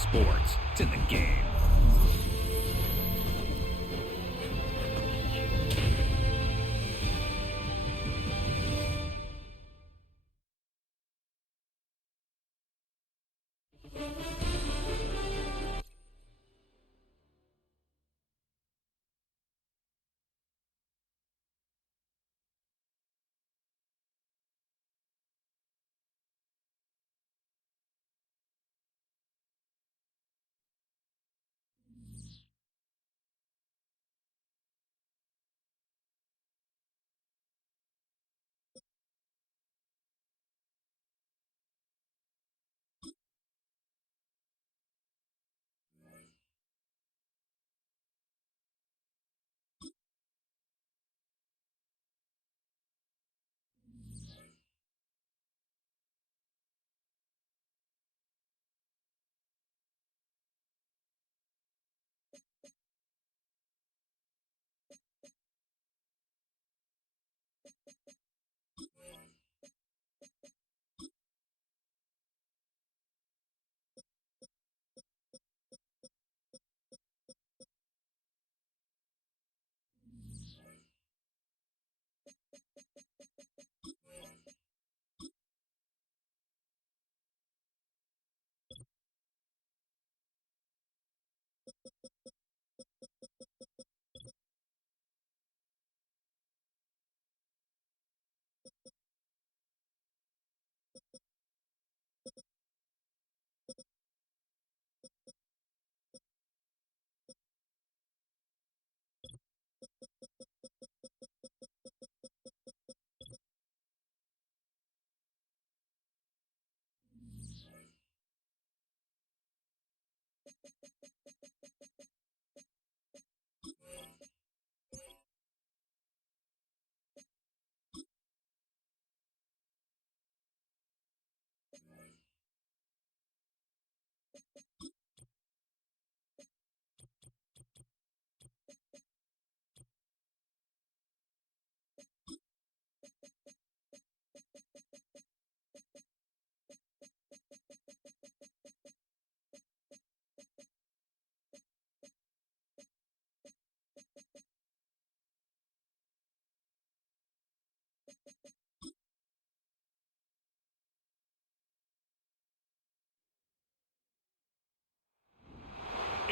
Sports. It's in the game.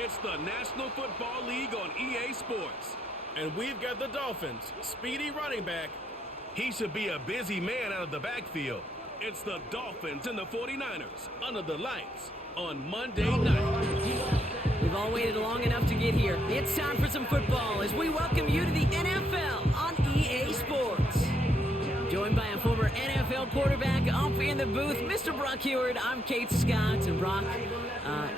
It's the National Football League on EA Sports. And we've got the Dolphins' speedy running back. He should be a busy man out of the backfield. It's the Dolphins and the 49ers under the lights on Monday night. We've all waited long enough to get here. It's time for some football as we welcome you to the NFL on EA Sports. Joined by a former NFL quarterback up in the booth, Mr. Brock Heward. I'm Kate Scott. And Brock,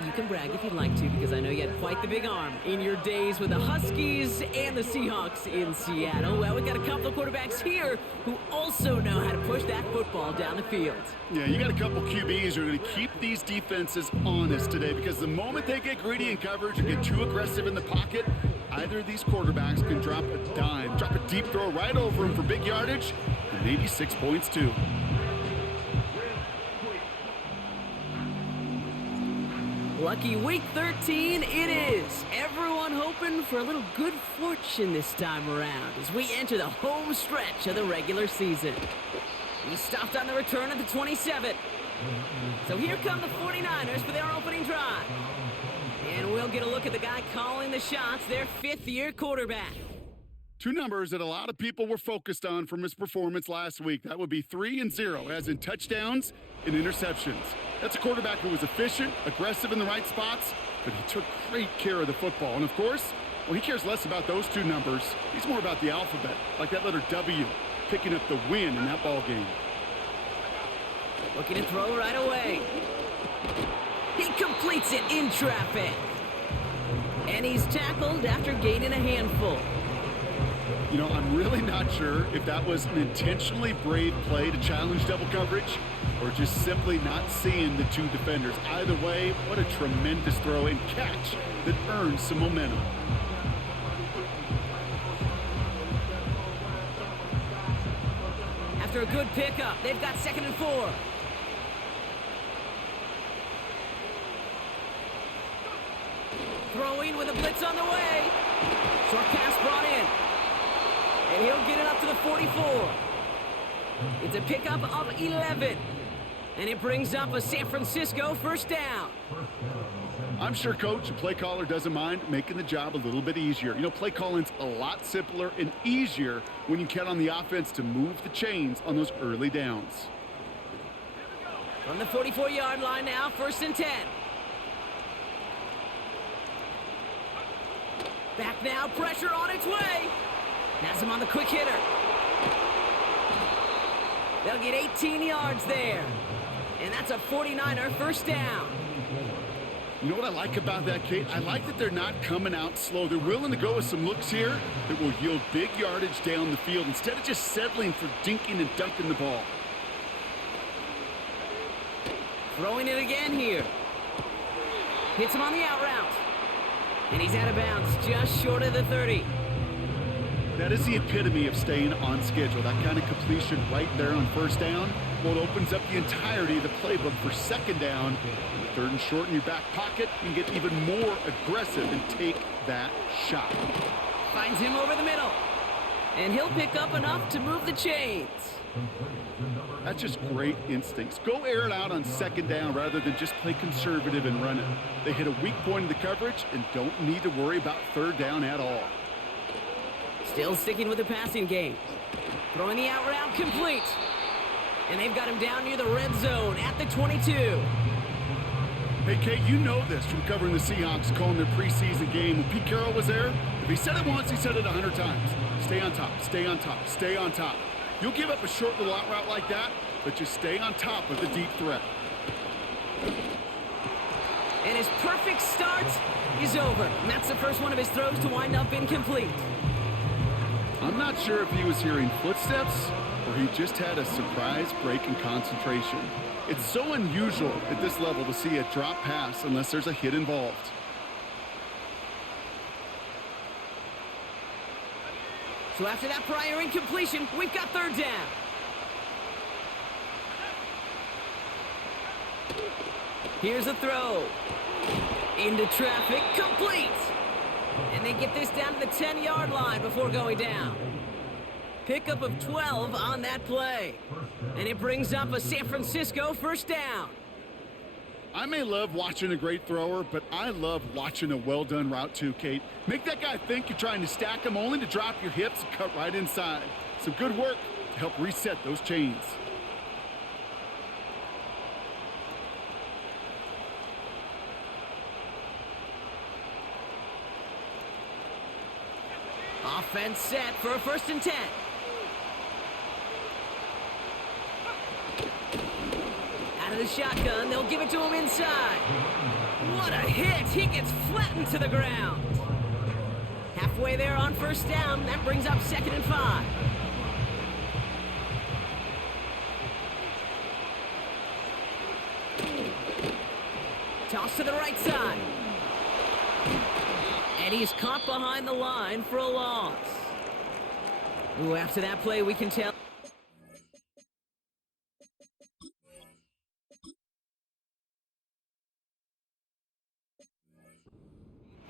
you can brag if you'd like to, because I know you had quite the big arm in your days with the Huskies and the Seahawks in Seattle. Well, we've got a couple of quarterbacks here who also know how to push that football down the field. Yeah, you got a couple QBs who are going to keep these defenses honest today, because the moment they get greedy in coverage or get too aggressive in the pocket, either of these quarterbacks can drop a dime, drop a deep throw right over him for big yardage, and maybe 6 points too. Lucky week 13 it is. Everyone hoping for a little good fortune this time around as we enter the home stretch of the regular season. He stopped on the return at the 27. So here come the 49ers for their opening drive. And we'll get a look at the guy calling the shots, their fifth-year quarterback. Two numbers that a lot of people were focused on from his performance last week. That would be 3 and 0, as in touchdowns and interceptions. That's a quarterback who was efficient, aggressive in the right spots, but he took great care of the football. And of course, well, he cares less about those two numbers. He's more about the alphabet, like that letter W, picking up the win in that ball game. Looking to throw right away. He completes it in traffic. And he's tackled after gaining a handful. You know, I'm really not sure if that was an intentionally brave play to challenge double coverage or just simply not seeing the two defenders. Either way, what a tremendous throw and catch that earns some momentum. After a good pickup, they've got 2nd and 4. Throwing with a blitz on the way. Short pass brought in. And he'll get it up to the 44. It's a pickup of 11. And it brings up a San Francisco first down. I'm sure coach and play caller doesn't mind making the job a little bit easier. You know, play calling's a lot simpler and easier when you count on the offense to move the chains on those early downs. From the 44-yard line now, 1st and 10. Back now, pressure on its way. Has him on the quick hitter. They'll get 18 yards there. And that's a 49er first down. You know what I like about that, Kate? I like that they're not coming out slow. They're willing to go with some looks here that will yield big yardage down the field instead of just settling for dinking and dunking the ball. Throwing it again here. Hits him on the out route. And he's out of bounds just short of the 30. That is the epitome of staying on schedule. That kind of completion right there on first down. Well, it opens up the entirety of the playbook for second down. And 3rd and short in your back pocket, you can get even more aggressive and take that shot. Finds him over the middle. And he'll pick up enough to move the chains. That's just great instincts. Go air it out on second down rather than just play conservative and run it. They hit a weak point in the coverage and don't need to worry about 3rd down at all. Still sticking with the passing game. Throwing the out route complete. And they've got him down near the red zone at the 22. Hey, Kate, you know this from covering the Seahawks, calling their preseason game. When Pete Carroll was there, if he said it once, he said it 100 times. Stay on top, stay on top, stay on top. You'll give up a short little out route like that, but just stay on top of the deep threat. And his perfect start is over. And that's the first one of his throws to wind up incomplete. I'm not sure if he was hearing footsteps or he just had a surprise break in concentration. It's so unusual at this level to see a drop pass unless there's a hit involved. So after that prior incompletion, we've got 3rd down. Here's a throw. Into traffic, complete. And they get this down to the 10-yard line before going down. Pickup of 12 on that play. And it brings up a San Francisco first down. I may love watching a great thrower, but I love watching a well-done route too, Kate. Make that guy think you're trying to stack him only to drop your hips and cut right inside. Some good work to help reset those chains. Offense set for a 1st and 10. Out of the shotgun, they'll give it to him inside. What a hit! He gets flattened to the ground. Halfway there on first down, that brings up 2nd and 5. Toss to the right side. And he's caught behind the line for a loss. Ooh, after that play, we can tell.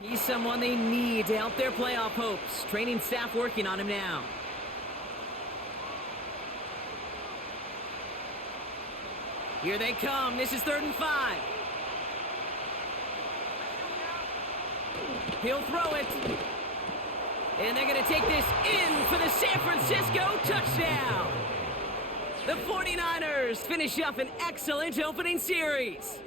He's someone they need to help their playoff hopes. Training staff working on him now. Here they come. This is 3rd and 5. He'll throw it. And they're going to take this in for the San Francisco touchdown. The 49ers finish up an excellent opening series.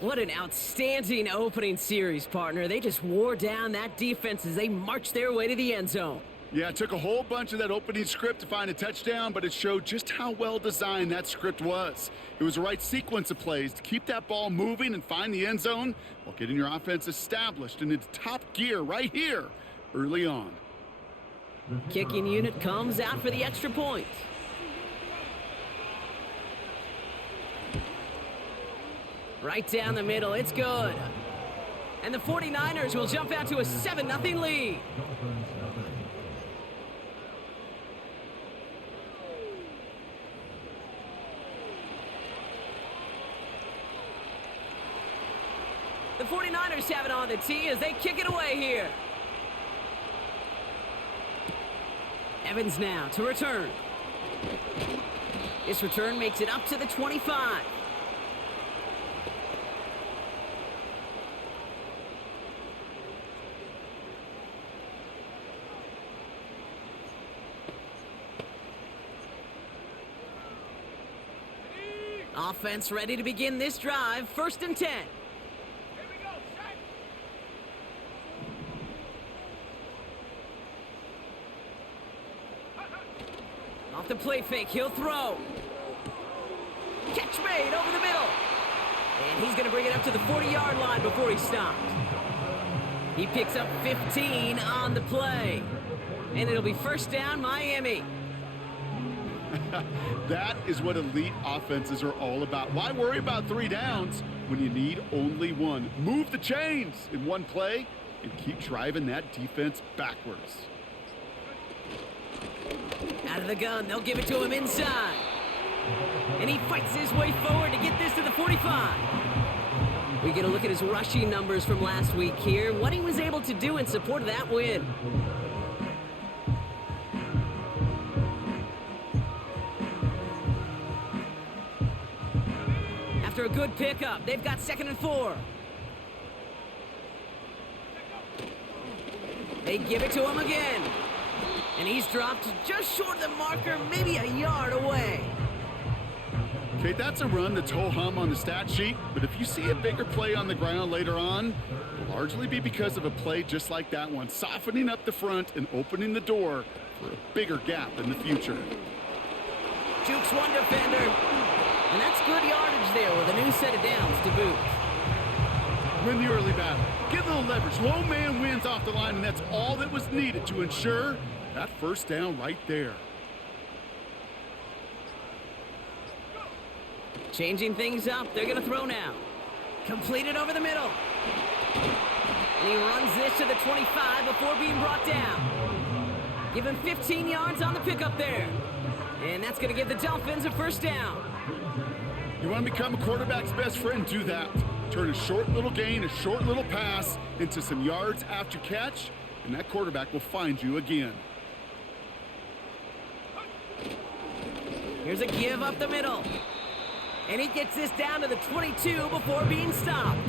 What an outstanding opening series, partner. They just wore down that defense as they marched their way to the end zone. Yeah, it took a whole bunch of that opening script to find a touchdown, but it showed just how well designed that script was. It was the right sequence of plays to keep that ball moving and find the end zone while getting your offense established and into top gear right here early on. Kicking unit comes out for the extra point. Right down the middle, it's good. And the 49ers will jump out to a 7-0 lead. The The 49ers have it on the tee as they kick it away here. Evans now to return. This return makes it up to the 25. Offense ready to begin this drive. 1st and 10. Off the play fake, he'll throw. Catch made over the middle. And he's going to bring it up to the 40-yard line before he stopped. He picks up 15 on the play. And it'll be 1st down, Miami. That is what elite offenses are all about. Why worry about 3 downs when you need only 1? Move the chains in one play and keep driving that defense backwards. Out of the gun, they'll give it to him inside. And he fights his way forward to get this to the 45. We get a look at his rushing numbers from last week here, what he was able to do in support of that win. After a good pickup, they've got 2nd and 4. They give it to him again. And he's dropped just short of the marker, maybe a yard away. Okay, that's a run that's ho-hum on the stat sheet, but if you see a bigger play on the ground later on, it'll largely be because of a play just like that one, softening up the front and opening the door for a bigger gap in the future. Jukes one defender. And that's good yardage there with a new set of downs to boot. Win the early battle. Get a little leverage. Low man wins off the line, and that's all that was needed to ensure that 1st down right there. Changing things up. They're going to throw now. Completed over the middle. And he runs this to the 25 before being brought down. Give him 15 yards on the pickup there. And that's going to give the Dolphins a 1st down. You want to become a quarterback's best friend, do that. Turn a short little gain, a short little pass into some yards after catch, and that quarterback will find you again. Here's a give up the middle. And he gets this down to the 22 before being stopped.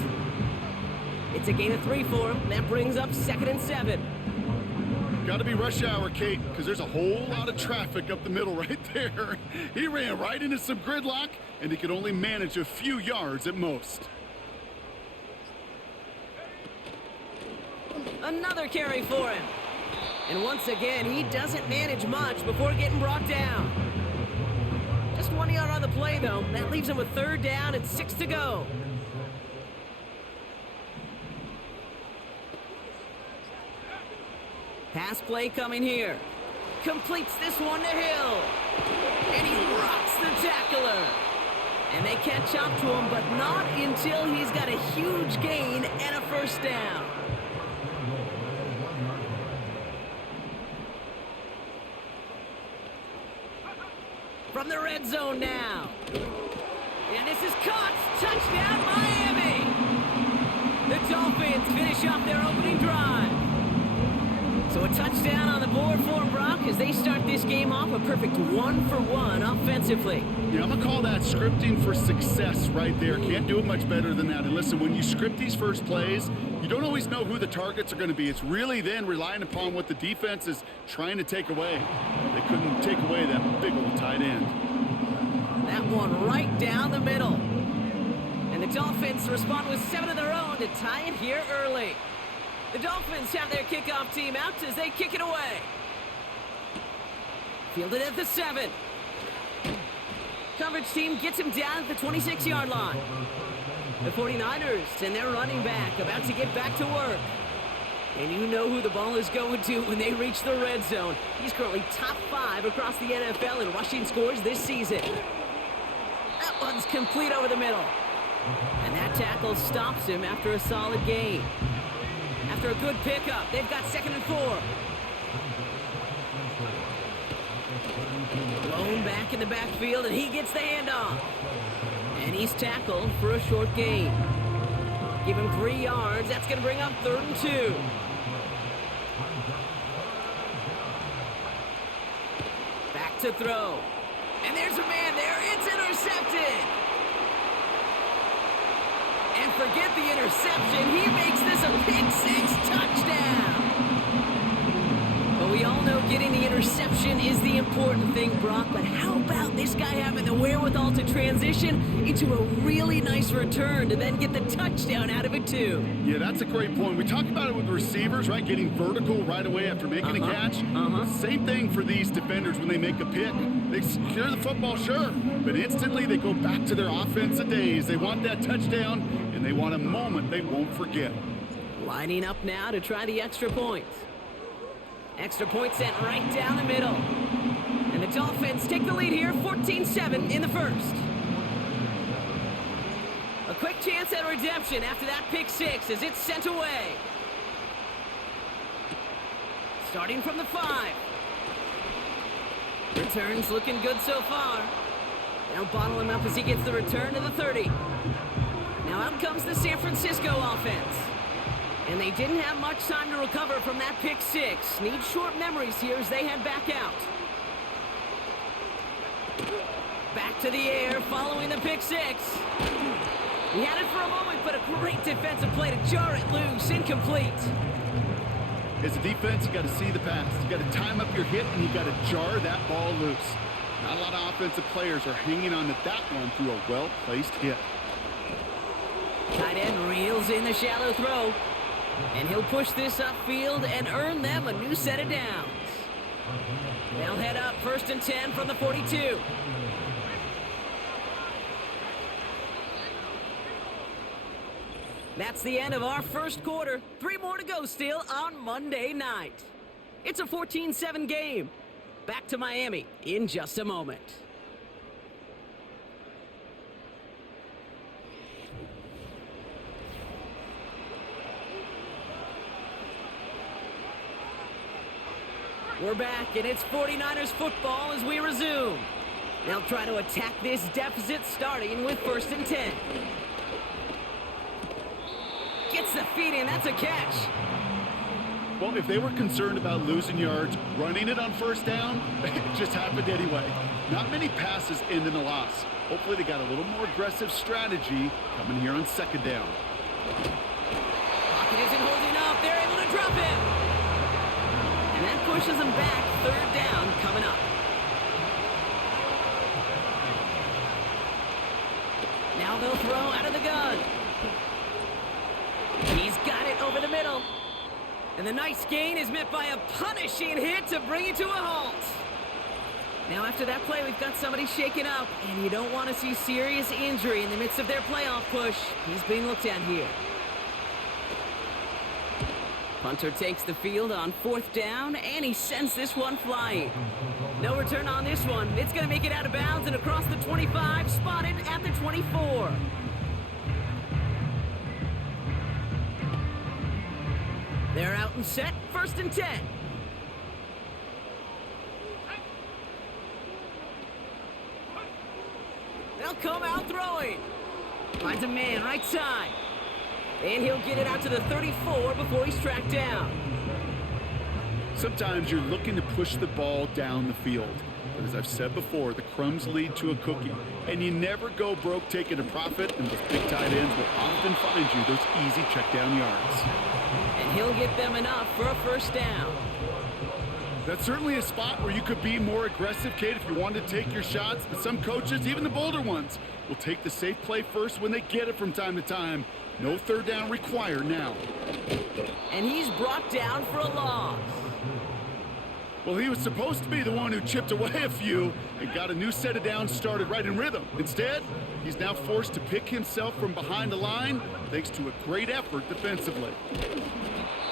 It's a gain of 3 for him. That brings up 2nd and 7. Got to be rush hour, Kate, because there's a whole lot of traffic up the middle right there. He ran right into some gridlock, and he could only manage a few yards at most. Another carry for him. And once again, he doesn't manage much before getting brought down. Just 1 yard on the play, though. That leaves him with 3rd down and 6 to go. Pass play coming here. Completes this one to Hill. And he rocks the tackler. And they catch up to him, but not until he's got a huge gain and a 1st down. From the red zone now. And this is caught. Touchdown, Miami. The Dolphins finish up their opening drive. So a touchdown on the board for them, Brock, as they start this game off a perfect 1-for-1 offensively. Yeah, I'm going to call that scripting for success right there. Can't do it much better than that. And listen, when you script these first plays, you don't always know who the targets are going to be. It's really then relying upon what the defense is trying to take away. They couldn't take away that big old tight end. That one right down the middle. And the Dolphins respond with 7 of their own to tie it here early. The Dolphins have their kickoff team out as they kick it away. Fielded at the 7. Coverage team gets him down at the 26-yard line. The 49ers and their running back about to get back to work. And you know who the ball is going to when they reach the red zone. He's currently top 5 across the NFL in rushing scores this season. That one's complete over the middle. And that tackle stops him after a solid gain. After a good pickup, they've got 2nd and 4. Blown back in the backfield, and he gets the handoff. And he's tackled for a short gain. Give him 3 yards. That's going to bring up 3rd and 2. Back to throw. And there's a man there. It's intercepted. And forget the interception. He makes this a pick-6 touchdown. But we all know getting the interception is the important thing, Brock. But how about this guy having the wherewithal to transition into a really nice return to then get the touchdown out of it, too? Yeah, that's a great point. We talk about it with receivers, right? Getting vertical right away after making a catch. Same thing for these defenders when they make a pick. They secure the football, sure, but instantly they go back to their offensive days. They want that touchdown, and they want a moment they won't forget. Lining up now to try the extra point. Extra point sent right down the middle. And the Dolphins take the lead here, 14-7 in the first. A quick chance at redemption after that pick-6 as it's sent away. Starting from the 5. Returns looking good so far. They'll bottle him up as he gets the return to the 30. Now out comes the San Francisco offense. And they didn't have much time to recover from that pick-6. Need short memories here as they head back out. Back to the air following the pick-6. He had it for a moment, but a great defensive play to jar it loose. Incomplete. As a defense, you got to see the pass. You got to time up your hit, and you got to jar that ball loose. Not a lot of offensive players are hanging on to that one through a well-placed hit. Tight end reels in the shallow throw. And he'll push this upfield and earn them a new set of downs. They'll head up 1st and 10 from the 42. That's the end of our first quarter. 3 more to go still on Monday night. It's a 14-7 game. Back to Miami in just a moment. We're back, and it's 49ers football as we resume. They'll try to attack this deficit starting with 1st and 10. Gets the feet in. That's a catch. Well, if they were concerned about losing yards, running it on 1st down, it just happened anyway. Not many passes end in a loss. Hopefully they got a little more aggressive strategy coming here on 2nd down. Pocket isn't holding up. They're able to drop him. And that pushes them back. 3rd down coming up. Now they'll throw out of the gun. He's got it over the middle. And the nice gain is met by a punishing hit to bring it to a halt. Now after that play, we've got somebody shaken up. And you don't want to see serious injury in the midst of their playoff push. He's being looked at here. Punter takes the field on 4th down, and he sends this one flying. No return on this one. It's going to make it out of bounds and across the 25, spotted at the 24. They're out and set, 1st and 10. They'll come out throwing. Finds a man right side. And he'll get it out to the 34 before he's tracked down. Sometimes you're looking to push the ball down the field. But as I've said before, the crumbs lead to a cookie. And you never go broke taking a profit, and those big tight ends will often find you those easy check down yards. And he'll get them enough for a 1st down. That's certainly a spot where you could be more aggressive, Kate, if you wanted to take your shots. But some coaches, even the bolder ones, will take the safe play first when they get it from time to time. No 3rd down required now. And he's brought down for a loss. Well, he was supposed to be the one who chipped away a few and got a new set of downs started right in rhythm. Instead, he's now forced to pick himself from behind the line thanks to a great effort defensively.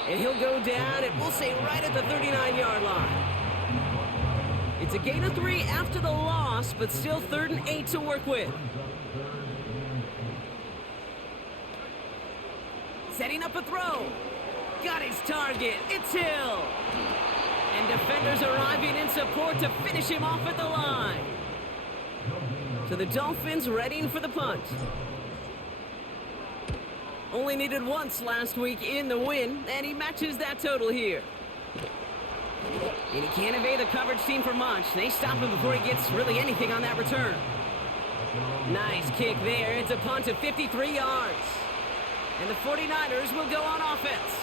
And he'll go down, and we'll say right at the 39-yard line. It's a gain of 3 after the loss, but still 3rd and 8 to work with. Setting up a throw. Got his target. It's Hill. And defenders arriving in support to finish him off at the line. So the Dolphins readying for the punt. Only needed once last week in the win, and he matches that total here. And he can't evade the coverage team for much. They stop him before he gets really anything on that return. Nice kick there. It's a punt of 53 yards. And the 49ers will go on offense.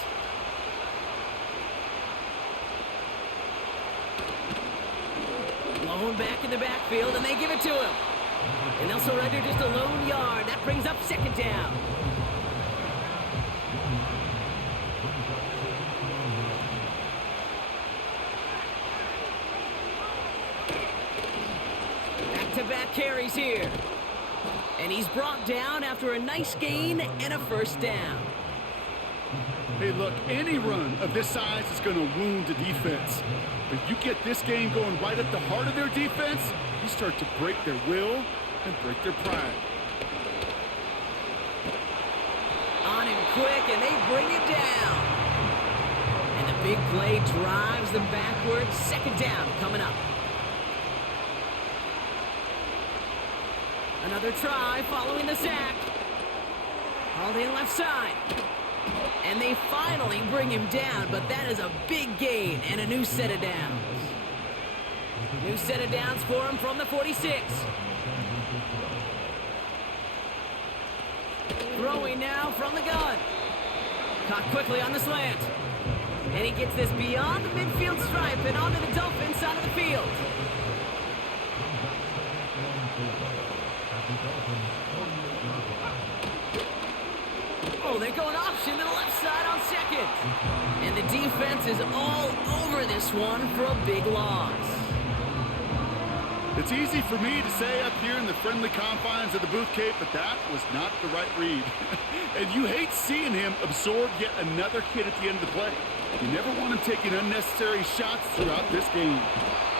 Blown back in the backfield, and they give it to him. And they'll surrender just a lone yard. That brings up second down. Back-to-back carries here. And he's brought down after a nice gain and a first down. Hey, look, any run of this size is going to wound the defense. But you get this game going right at the heart of their defense, you start to break their will and break their pride. On him quick, and they bring him down. And the big play drives them backwards. Second down coming up. Another try following the sack. Hauled in left side. And they finally bring him down, but that is a big gain and a new set of downs. New set of downs for him from the 46. Throwing now from the gun. Caught quickly on the slant. And he gets this beyond the midfield stripe and onto the Dolphins side of the field. Oh, they're going option to the left side on second. And the defense is all over this one for a big loss. It's easy for me to say up here in the friendly confines of the Booth Cape, but that was not the right read. And you hate seeing him absorb yet another hit at the end of the play. You never want him taking unnecessary shots throughout this game.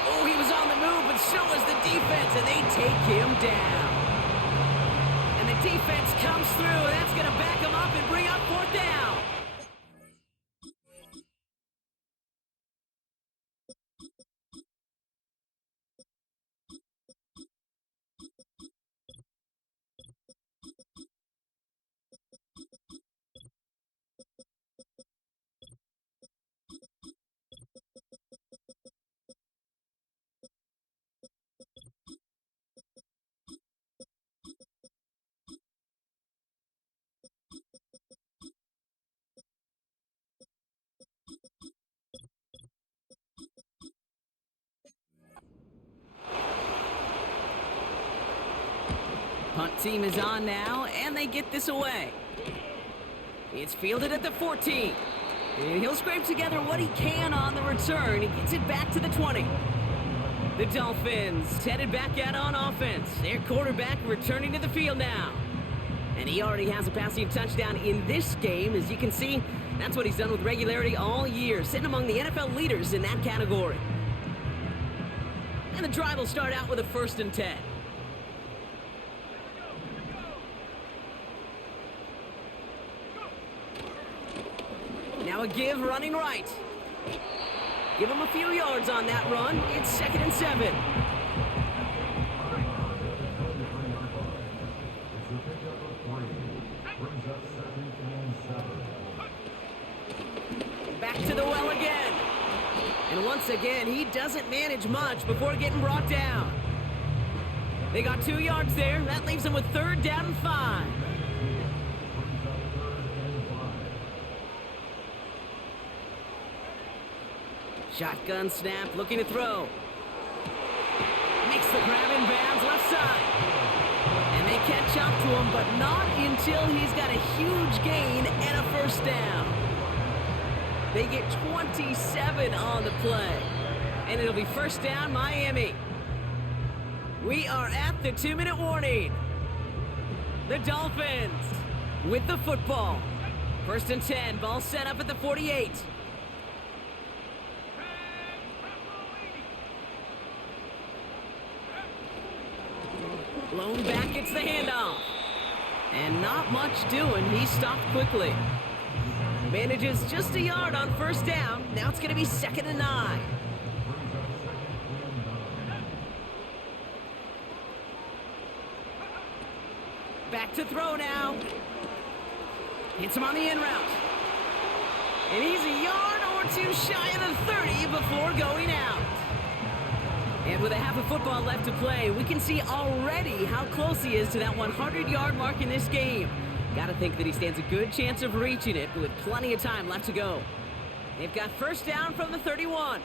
Oh, he was on the move, but so was the defense, and they take him down. And the defense comes through, and that's going to back him up and bring up fourth down. Punt team is on now, and they get this away. It's fielded at the 14. And he'll scrape together what he can on the return. He gets it back to the 20. The Dolphins headed back out on offense. Their quarterback returning to the field now. And he already has a passing touchdown in this game. As you can see, that's what he's done with regularity all year, sitting among the NFL leaders in that category. And the drive will start out with a 1st and 10. Now a give running right. Give him a few yards on that run. It's 2nd and 7. Back to the well again. And once again, he doesn't manage much before getting brought down. They got 2 yards there. That leaves them with 3rd down and 5. Shotgun snap, looking to throw. Makes the grab in bounds, left side. And they catch up to him, but not until he's got a huge gain and a 1st down. They get 27 on the play. And it'll be 1st down, Miami. We are at the 2-minute warning. The Dolphins with the football. 1st and 10, ball set up at the 48. Blown back, it's the handoff. And not much doing. He stopped quickly. Manages just a yard on 1st down. Now it's going to be 2nd and 9. Back to throw now. Hits him on the in route. And he's a yard or two shy of the 30 before going out. And with a half a football left to play, we can see already how close he is to that 100-yard mark in this game. Gotta think that he stands a good chance of reaching it with plenty of time left to go. They've got first down from the 31.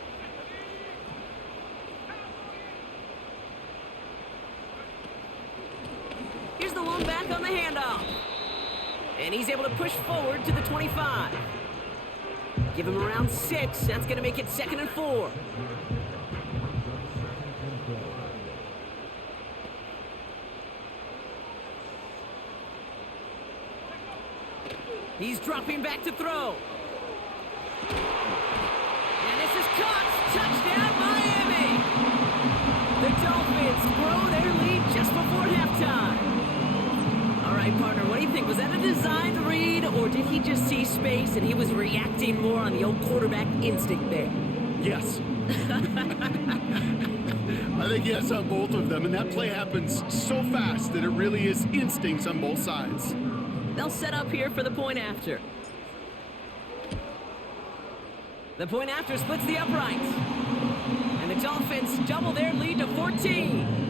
Here's the long back on the handoff. And he's able to push forward to the 25. Give him around 6. That's going to make it 2nd and 4. He's dropping back to throw. And this is caught. Touchdown, Miami. The Dolphins grow their lead just before halftime. All right, partner, what do you think? Was that a designed read, or did he just see space and he was reacting more on the old quarterback instinct there? Yes. I think yes on both of them, and that play happens so fast that it really is instincts on both sides. They'll set up here for the point after. The point after splits the uprights. And the Dolphins double their lead to 14.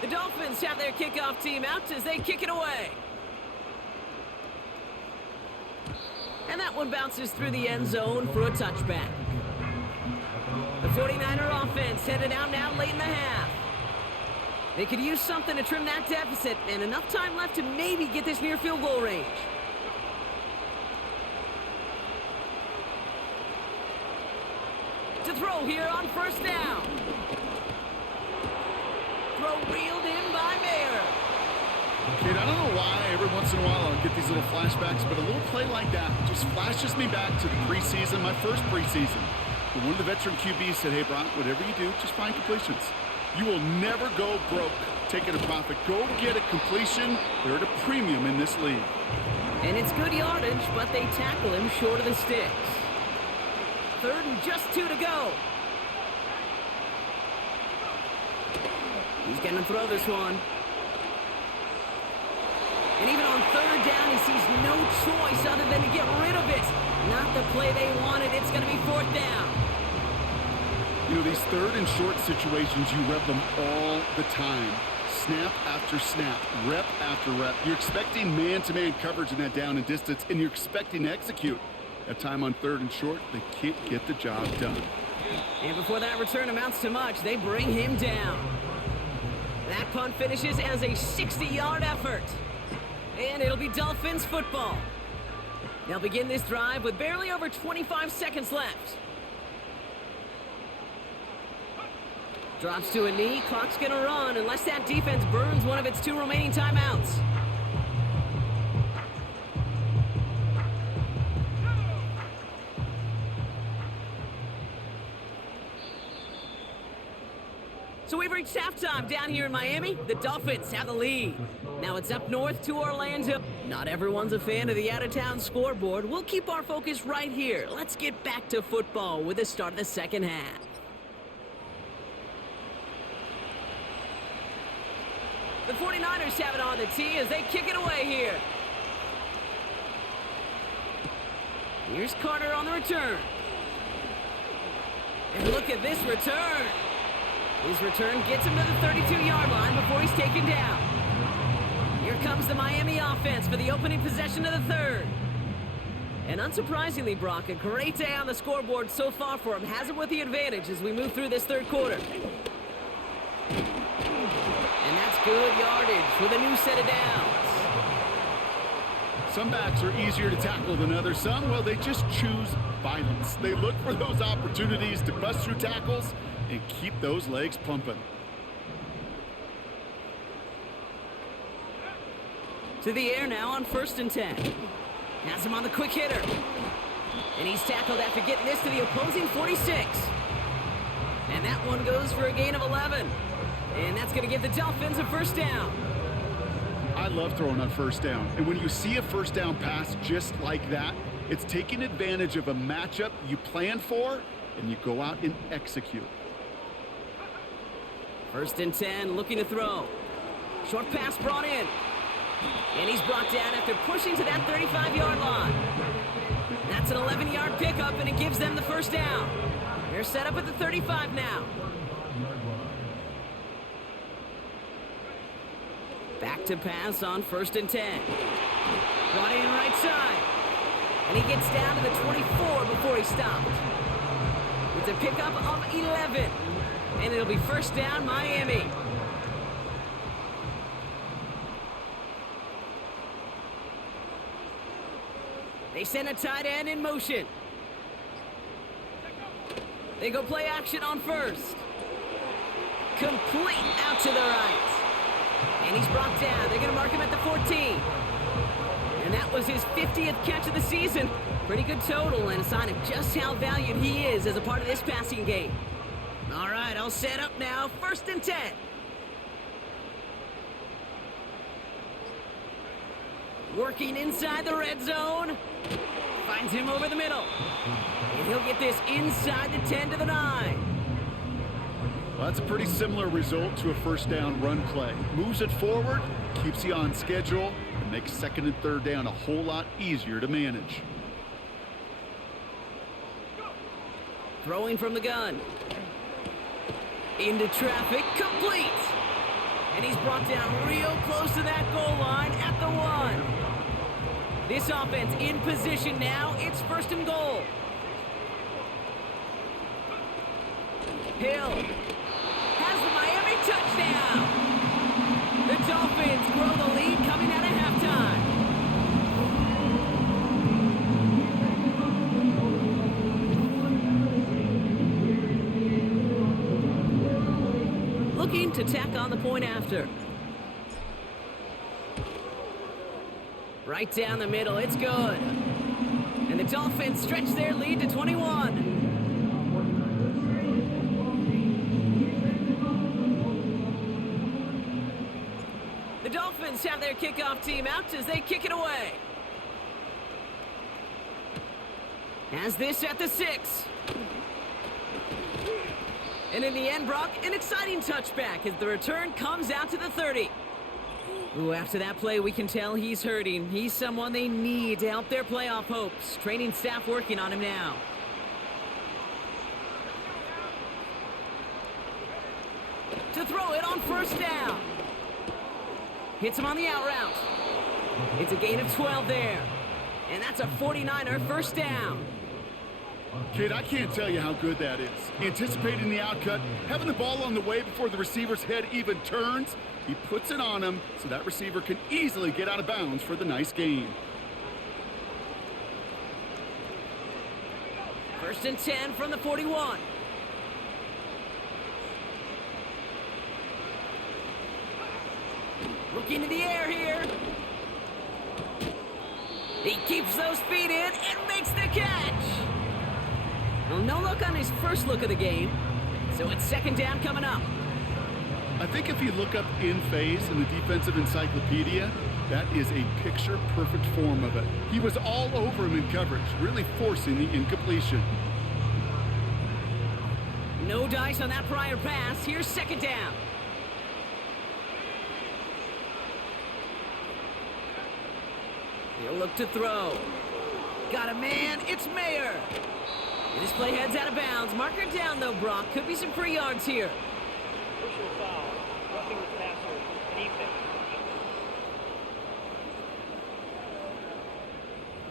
The Dolphins have their kickoff team out as they kick it away. And that one bounces through the end zone for a touchback. The 49er offense headed out now late in the half. They could use something to trim that deficit, and enough time left to maybe get this near field goal range. To throw here on first down. Throw reeled in by Mayer. Kid, I don't know why every once in a while I'll get these little flashbacks, but a little play like that just flashes me back to the preseason, my first preseason. But one of the veteran QBs said, hey, Brock, whatever you do, just find completions. You will never go broke taking a profit. Go get a completion. They're at a premium in this league. And it's good yardage, but they tackle him short of the sticks. 3rd and just 2 to go. He's going to throw this one. And even on 3rd down, he sees no choice other than to get rid of it. Not the play they wanted. It's going to be 4th down. You know, these 3rd and short situations, you rep them all the time. Snap after snap, rep after rep. You're expecting man-to-man coverage in that down and distance, and you're expecting to execute. That time on 3rd and short, they can't get the job done. And before that return amounts to much, they bring him down. That punt finishes as a 60-yard effort. And it'll be Dolphins football. They'll begin this drive with barely over 25 seconds left. Drops to a knee, clock's gonna run unless that defense burns one of its 2 remaining timeouts. So we've reached halftime down here in Miami. The Dolphins have the lead. Now it's up north to Orlando. Not everyone's a fan of the out-of-town scoreboard. We'll keep our focus right here. Let's get back to football with the start of the second half. The 49ers have it on the tee as they kick it away here. Here's Carter on the return. And look at this return. His return gets him to the 32-yard line before he's taken down. Here comes the Miami offense for the opening possession of the 3rd. And unsurprisingly, Brock, a great day on the scoreboard so far for him. Has it with the advantage as we move through this 3rd quarter. And that's good yardage with a new set of downs. Some backs are easier to tackle than others. Some, well, they just choose violence. They look for those opportunities to bust through tackles and keep those legs pumping. To the air now on 1st and 10. Has him on the quick hitter. And he's tackled after getting this to the opposing 46. And that one goes for a gain of 11. And that's going to give the Dolphins a first down. I love throwing on first down. And when you see a first down pass just like that, it's taking advantage of a matchup you planned for, and you go out and execute. First and 10, looking to throw. Short pass brought in. And he's brought down after pushing to that 35-yard line. That's an 11-yard pickup, and it gives them the first down. They're set up at the 35 now. Back to pass on first and 10. Brought in right side. And he gets down to the 24 before he stopped. It's a pickup of 11. And it'll be first down, Miami. They send a tight end in motion. They go play action on first. Complete out to the right. And he's brought down. They're going to mark him at the 14. And that was his 50th catch of the season. Pretty good total and a sign of just how valued he is as a part of this passing game. All right, all set up now. First and 10. Working inside the red zone. Finds him over the middle. And he'll get this inside the 10 to the 9. Well, that's a pretty similar result to a first down run play. Moves it forward, keeps you on schedule, and makes second and third down a whole lot easier to manage. Throwing from the gun. Into traffic, complete. And he's brought down real close to that goal line at the 1. This offense in position now. It's first and goal. Hill has the Miami touchdown. The Dolphins grow the lead coming out of halftime. Looking to tack on the point after. Right down the middle, it's good. And the Dolphins stretch their lead to 21. The Dolphins have their kickoff team out as they kick it away. Has this at the 6. And in the end, Brock, an exciting touchback as the return comes out to the 30. Ooh, after that play, we can tell he's hurting. He's someone they need to help their playoff hopes. Training staff working on him now. To throw it on first down. Hits him on the out route. It's a gain of 12 there. And that's a 49er first down. Kid, I can't tell you how good that is. Anticipating the outcut, having the ball on the way before the receiver's head even turns. He puts it on him so that receiver can easily get out of bounds for the nice gain. First and 10 from the 41. Looking to the air here. He keeps those feet in and makes the catch. Well, no look on his first look of the game. So it's second down coming up. I think if you look up in phase in the defensive encyclopedia, that is a picture-perfect form of it. He was all over him in coverage, really forcing the incompletion. No dice on that prior pass. Here's second down. He'll look to throw. Got a man. It's Mayer. And this play heads out of bounds. Marker down, though, Brock. Could be some free yards here. Personal foul, roughing the passer, defense.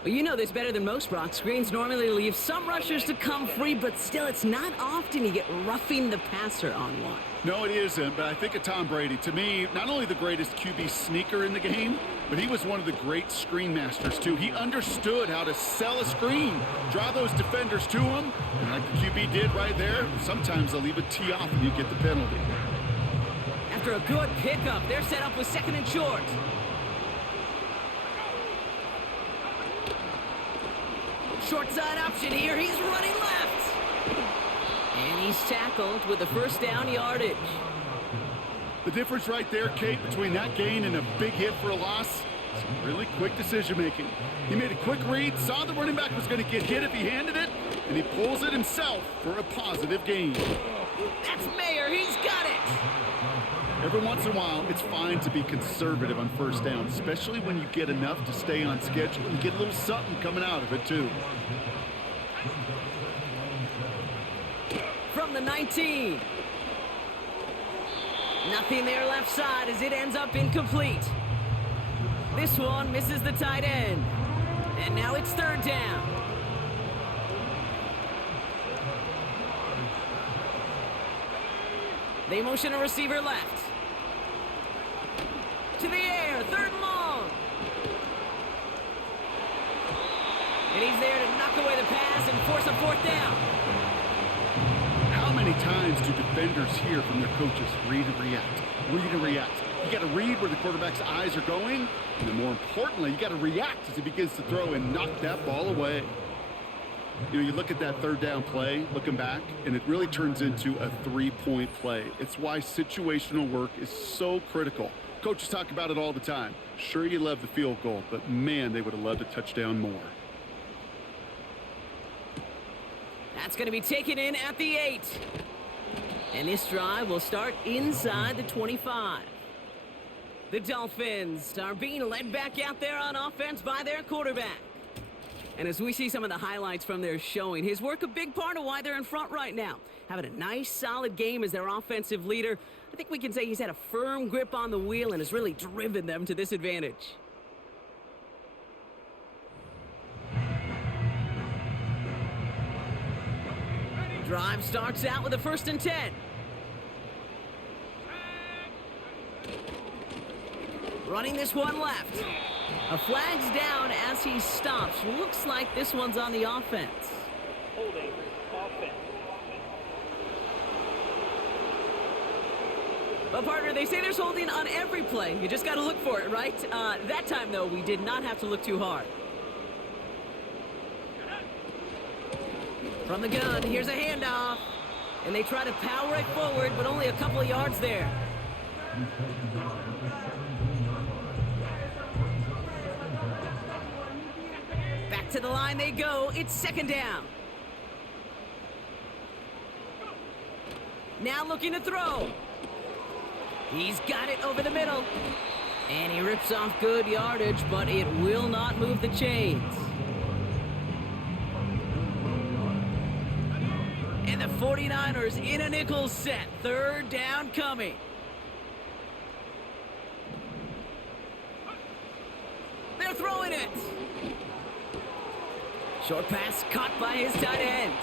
Well, you know this better than most, Brock. Screens normally leave some rushers to come free, but still, it's not often you get roughing the passer on one. No, it isn't, but I think of Tom Brady. To me, not only the greatest QB sneaker in the game, but he was one of the great screen masters, too. He understood how to sell a screen, draw those defenders to him, and like the QB did right there, sometimes they'll leave a tee off and you get the penalty. After a good pickup, they're set up with second and short. Short side option here. He's running left. And he's tackled with the first down yardage. The difference right there, Kate, between that gain and a big hit for a loss, some really quick decision-making. He made a quick read, saw the running back was going to get hit if he handed it, and he pulls it himself for a positive gain. That's Mayer. He's got it. Every once in a while, it's fine to be conservative on first down, especially when you get enough to stay on schedule and get a little something coming out of it, too. From the 19. Nothing there left side as it ends up incomplete. This one misses the tight end. And now it's third down. They motion a receiver left. To the air, third and long. And he's there to knock away the pass and force a fourth down. How many times do defenders hear from their coaches, read and react, read and react? You got to read where the quarterback's eyes are going, and then more importantly, you got to react as he begins to throw and knock that ball away. You know, you look at that third down play, looking back, and it really turns into a three-point play. It's why situational work is so critical. Coaches talk about it all the time. Sure, you love the field goal, but man, they would have loved a touchdown more. That's going to be taken in at the 8. And this drive will start inside the 25. The Dolphins are being led back out there on offense by their quarterback. And as we see some of the highlights from their showing, his work a big part of why they're in front right now. Having a nice, solid game as their offensive leader. I think we can say he's had a firm grip on the wheel and has really driven them to this advantage. Drive starts out with a 1st and 10. Running this one left. A flag's down as he stops. Looks like this one's on the offense. Holding offense. But partner, they say there's holding on every play. You just got to look for it, right? That time, though, we did not have to look too hard. From the gun, here's a handoff. And they try to power it forward, but only a couple of yards there. Back to the line they go. It's 2nd down. Now looking to throw. He's got it over the middle. And he rips off good yardage, but it will not move the chains. And the 49ers in a nickel set. 3rd down coming. They're throwing it. Short pass caught by his tight end.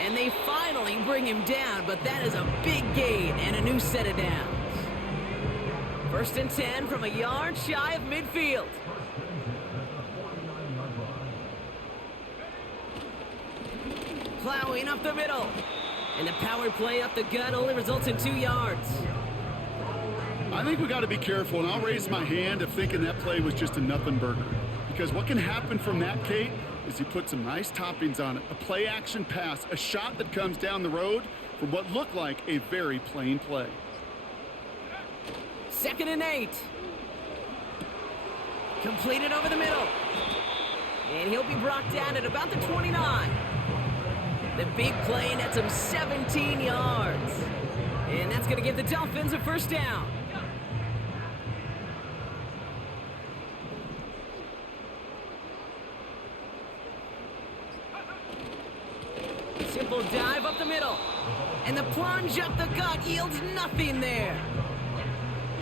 And they finally bring him down, but that is a big gain and a new set of downs. 1st and 10 from a yard shy of midfield. Plowing up the middle. And the power play up the gut only results in 2 yards. I think we got to be careful, and I'll raise my hand if thinking that play was just a nothing burger. Because what can happen from that, Kate, is you put some nice toppings on it. A play-action pass, a shot that comes down the road for what looked like a very plain play. 2nd and 8. Completed over the middle. And he'll be brought down at about the 29. The big play nets him 17 yards. And that's going to give the Dolphins a 1st down. Simple dive up the middle. And the plunge up the gut yields nothing there.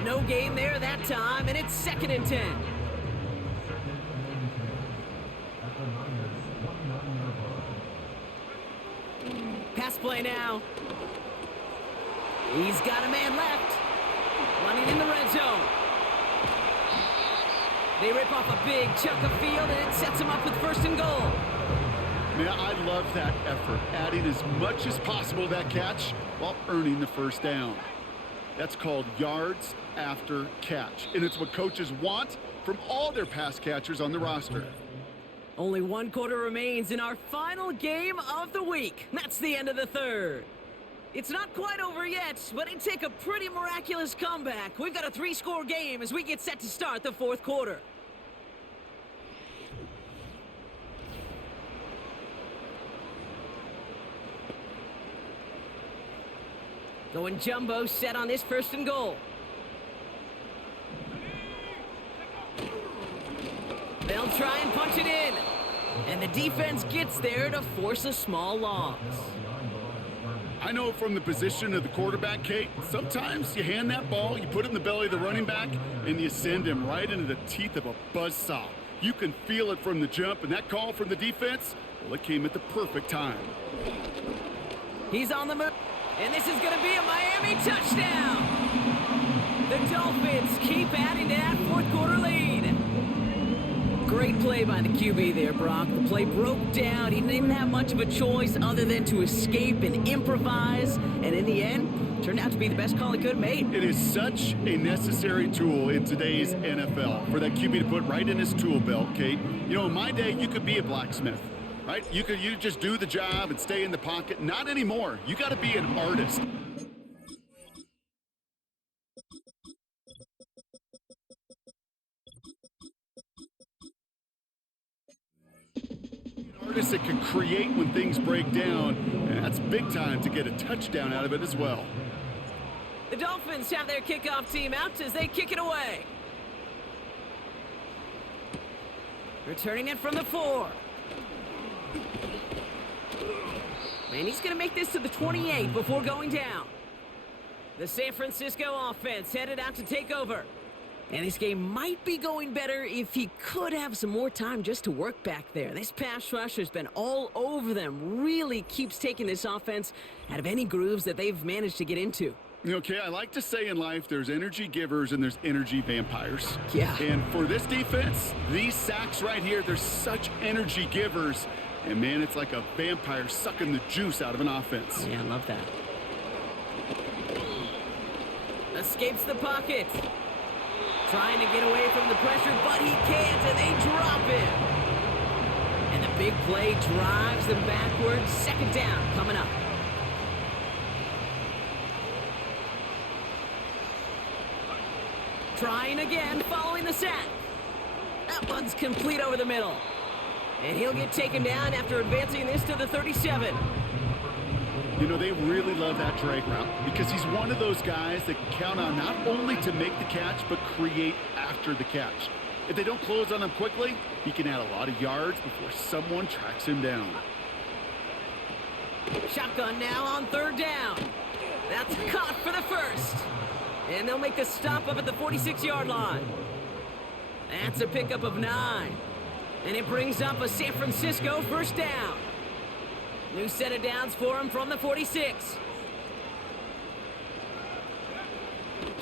No gain there that time, and it's 2nd and 10. Pass play now. He's got a man left. Running in the red zone. They rip off a big chunk of field, and it sets him up with 1st and goal. Man, I love that effort, adding as much as possible to that catch while earning the 1st down. That's called yards after catch, and it's what coaches want from all their pass catchers on the roster. Only one quarter remains in our final game of the week. That's the end of the third. It's not quite over yet, but it'd take a pretty miraculous comeback. We've got a 3-score game as we get set to start the fourth quarter. Going jumbo set on this 1st and goal. They'll try and punch it in. And the defense gets there to force a small loss. I know from the position of the quarterback, Kate, sometimes you hand that ball, you put it in the belly of the running back, and you send him right into the teeth of a buzzsaw. You can feel it from the jump, and that call from the defense, well, it came at the perfect time. He's on the move, and this is going to be a Miami touchdown. The Dolphins keep adding to that fourth quarter lead. Great play by the QB there, Brock. The play broke down. He didn't have much of a choice other than to escape and improvise. And in the end, turned out to be the best call he could have made. It is such a necessary tool in today's NFL for that QB to put right in his tool belt, Kate. You know, in my day, you could be a blacksmith, right? You just do the job and stay in the pocket. Not anymore. You got to be an artist. Artists that can create when things break down, and that's big time to get a touchdown out of it as well. The Dolphins have their kickoff team out as they kick it away. Returning it from the 4. And he's going to make this to the 28 before going down. The San Francisco offense headed out to take over. And this game might be going better if he could have some more time just to work back there. This pass rush has been all over them. Really keeps taking this offense out of any grooves that they've managed to get into. Okay, I like to say in life there's energy givers and there's energy vampires. Yeah. And for this defense, these sacks right here, they're such energy givers. And man, it's like a vampire sucking the juice out of an offense. Yeah, I love that. Escapes the pocket. Trying to get away from the pressure, but he can't, and they drop him. And the big play drives them backwards. 2nd down coming up. Trying again, following the sack. That one's complete over the middle. And he'll get taken down after advancing this to the 37. You know, they really love that drag route because he's one of those guys that can count on not only to make the catch, but create after the catch. If they don't close on him quickly, he can add a lot of yards before someone tracks him down. Shotgun now on 3rd down. That's caught for the 1st. And they'll make the stop up at the 46-yard line. That's a pickup of 9. And it brings up a San Francisco 1st down. New set of downs for him from the 46.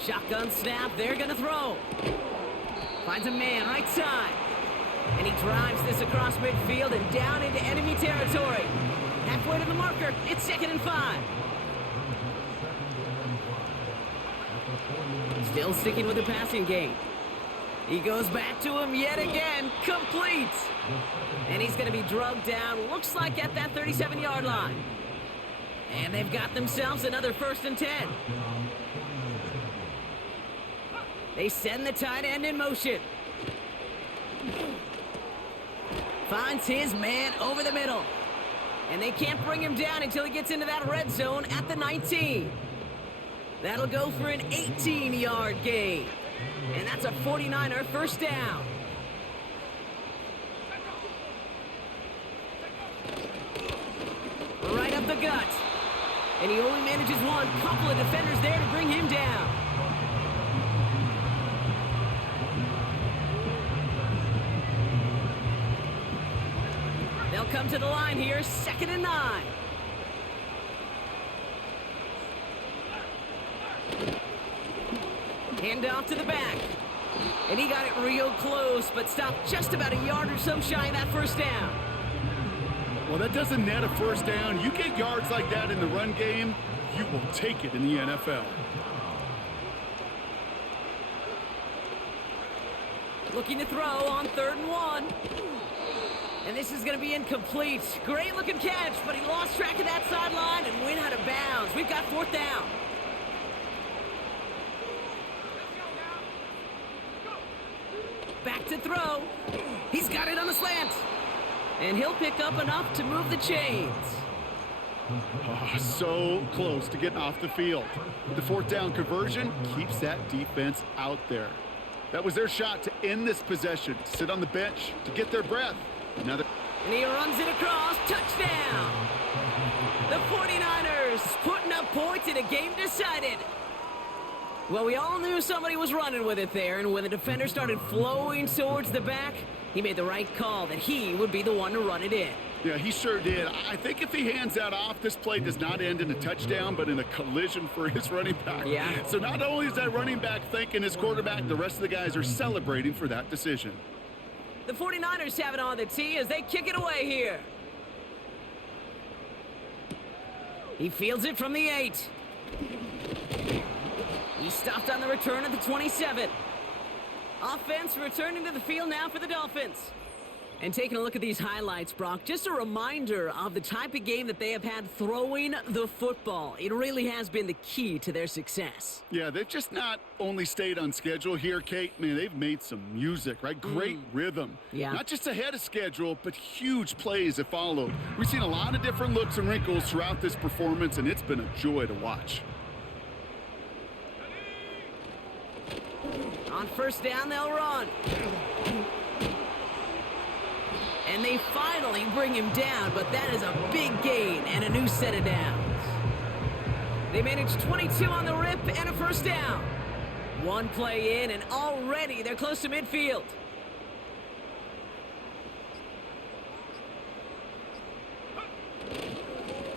Shotgun snap, they're gonna throw. Finds a man right side. And he drives this across midfield and down into enemy territory. Halfway to the marker, it's 2nd and 5. Still sticking with the passing game. He goes back to him yet again, complete. And he's going to be drugged down, looks like at that 37-yard line. And they've got themselves another 1st and 10. They send the tight end in motion. Finds his man over the middle. And they can't bring him down until he gets into that red zone at the 19. That'll go for an 18-yard gain. And that's a 49er 1st down. Right up the gut. And he only manages one. Couple of defenders there to bring him down. They'll come to the line here, 2nd and 9. Hand off to the back. And he got it real close, but stopped just about a yard or so shy of that 1st down. Well, that doesn't net a 1st down. You get yards like that in the run game, you will take it in the NFL. Looking to throw on 3rd and 1. And this is going to be incomplete. Great looking catch, but he lost track of that sideline and went out of bounds. We've got 4th down. Back to throw. He's got it on the slant. And he'll pick up enough to move the chains. Oh, so close to getting off the field. The 4th down conversion keeps that defense out there. That was their shot to end this possession, to sit on the bench, to get their breath. And he runs it across. Touchdown. The 49ers putting up points in a game decided. Well, we all knew somebody was running with it there, and when the defender started flowing towards the back, he made the right call that he would be the one to run it in. Yeah, he sure did. I think if he hands that off, this play does not end in a touchdown, but in a collision for his running back. Yeah. So not only is that running back thanking his quarterback, the rest of the guys are celebrating for that decision. The 49ers have it on the tee as they kick it away here. He fields it from the 8. He stopped on the return at the 27. Offense returning to the field now for the Dolphins. And taking a look at these highlights, Brock, just a reminder of the type of game that they have had throwing the football. It really has been the key to their success. Yeah, they've just not only stayed on schedule here, Kate. Man, they've made some music, right? Great rhythm. Yeah. Not just ahead of schedule, but huge plays have followed. We've seen a lot of different looks and wrinkles throughout this performance, and it's been a joy to watch. On 1st down, they'll run. And they finally bring him down, but that is a big gain and a new set of downs. They managed 22 on the rip and a 1st down. One play in, and already they're close to midfield.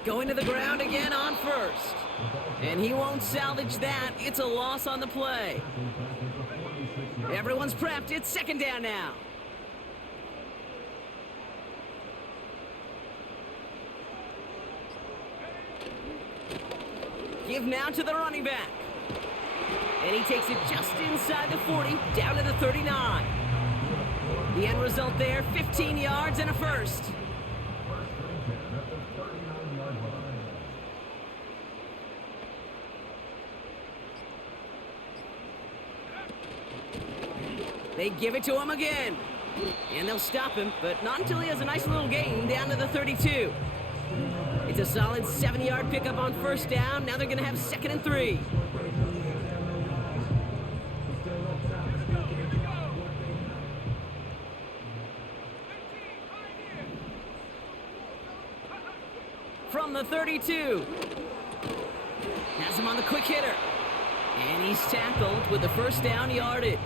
Going to the ground again on 1st. And he won't salvage that. It's a loss on the play. Everyone's prepped. It's 2nd down now. Give now to the running back. And he takes it just inside the 40, down to the 39. The end result there, 15 yards and a 1st. They give it to him again. And they'll stop him, but not until he has a nice little gain down to the 32. It's a solid 7-yard pickup on 1st down. Now they're going to have 2nd and 3. From the 32. Has him on the quick hitter. And he's tackled with the 1st down yardage.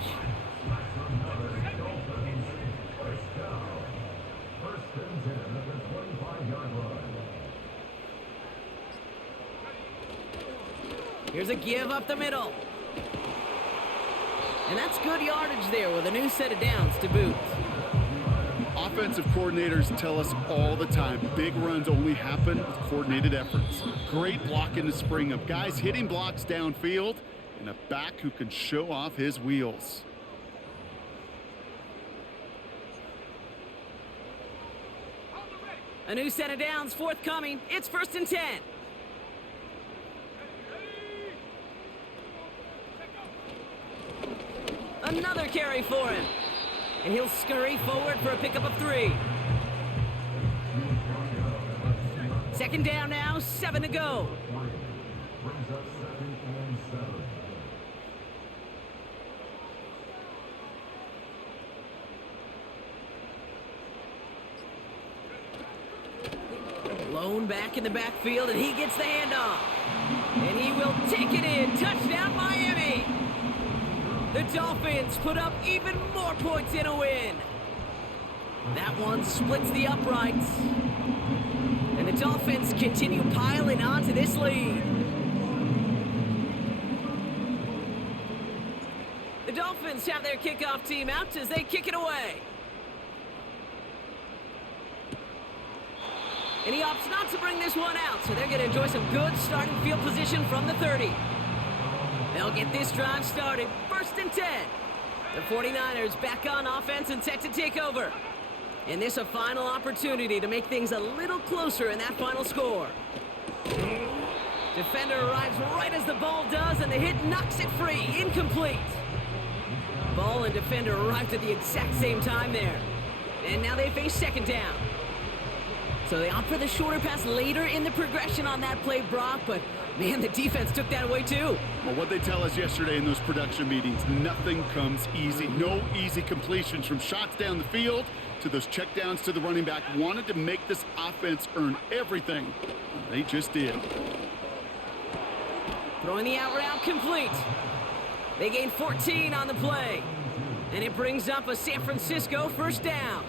Here's a give up the middle. And that's good yardage there with a new set of downs to boot. Offensive coordinators tell us all the time, big runs only happen with coordinated efforts. Great blocking to spring up. Guys hitting blocks downfield and a back who can show off his wheels. A new set of downs forthcoming. It's 1st and 10. Another carry for him. And he'll scurry forward for a pickup of 3. 2nd down now, 7 to go. Lone back in the backfield, and he gets the handoff. And he will take it in. Touchdown, Miami. The Dolphins put up even more points in a win. That one splits the uprights. And the Dolphins continue piling onto this lead. The Dolphins have their kickoff team out as they kick it away. And he opts not to bring this one out, so they're going to enjoy some good starting field position from the 30. They'll get this drive started. 1st and 10. The 49ers back on offense and set to take over. And this a final opportunity to make things a little closer in that final score. Defender arrives right as the ball does, and the hit knocks it free. Incomplete. Ball and defender arrived at the exact same time there. And now they face second down. So they opt for the shorter pass later in the progression on that play, Brock, but man, the defense took that away too. Well, what they tell us yesterday in those production meetings, nothing comes easy. No easy completions from shots down the field to those checkdowns to the running back. Wanted to make this offense earn everything. They just did. Throwing the out route complete. They gain 14 on the play. And it brings up a San Francisco first down.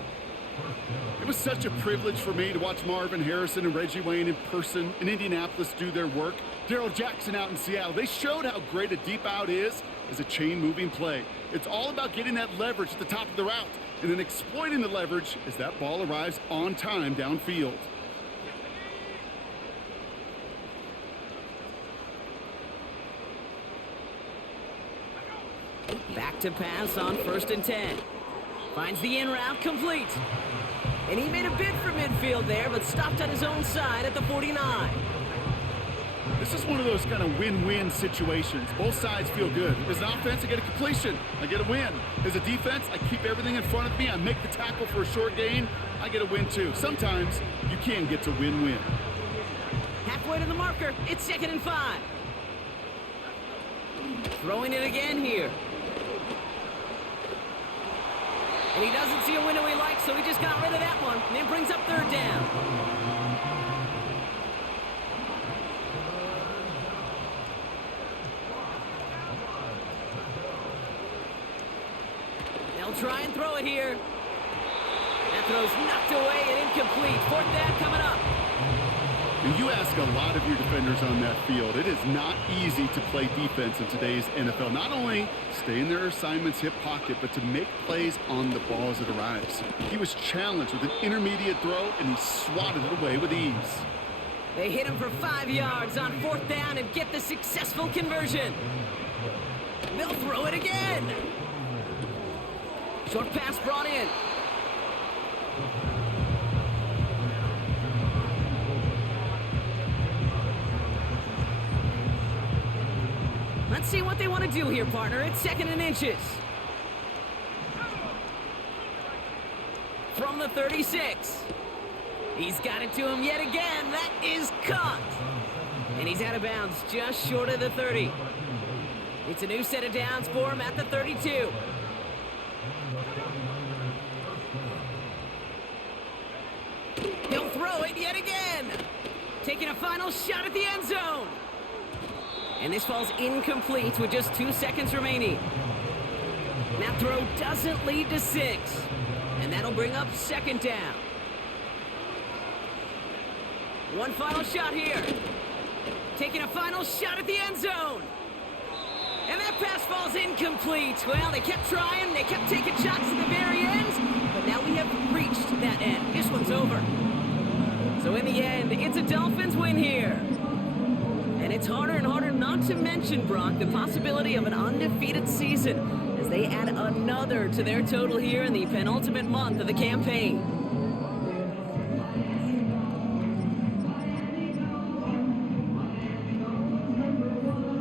It was such a privilege for me to watch Marvin Harrison and Reggie Wayne in person in Indianapolis do their work. Darrell Jackson out in Seattle. They showed how great a deep out is as a chain-moving play. It's all about getting that leverage at the top of the route and then exploiting the leverage as that ball arrives on time downfield. Back to pass on 1st and 10. Finds the in route complete. And he made a bid for midfield there, but stopped on his own side at the 49. This is one of those kind of win-win situations. Both sides feel good. As an offense, I get a completion. I get a win. As a defense, I keep everything in front of me. I make the tackle for a short gain. I get a win, too. Sometimes you can get to win-win. Halfway to the marker. It's 2nd and 5. Throwing it again here. And he doesn't see a window he likes, so he just got rid of that one. And it brings up 3rd down. They'll try and throw it here. That throw's knocked away and incomplete. 4th down coming up. And you ask a lot of your defenders on that field. It is not easy to play defense in today's NFL. Not only stay in their assignment's hip pocket, but to make plays on the ball as it arrives. He was challenged with an intermediate throw, and he swatted it away with ease. They hit him for 5 yards on 4th down and get the successful conversion. They'll throw it again. Short pass brought in. Let's see what they want to do here, partner. It's 2nd and inches. From the 36. He's got it to him yet again. That is caught. And he's out of bounds just short of the 30. It's a new set of downs for him at the 32. He'll throw it yet again. Taking a final shot at the end zone. And this falls incomplete with just 2 seconds remaining. That throw doesn't lead to 6. And that'll bring up 2nd down. One final shot here. Taking a final shot at the end zone. And that pass falls incomplete. Well, they kept trying. They kept taking shots at the very end. But now we have reached that end. This one's over. So in the end, it's a Dolphins win here. And it's harder and harder not to mention, Brock, the possibility of an undefeated season as they add another to their total here in the penultimate month of the campaign.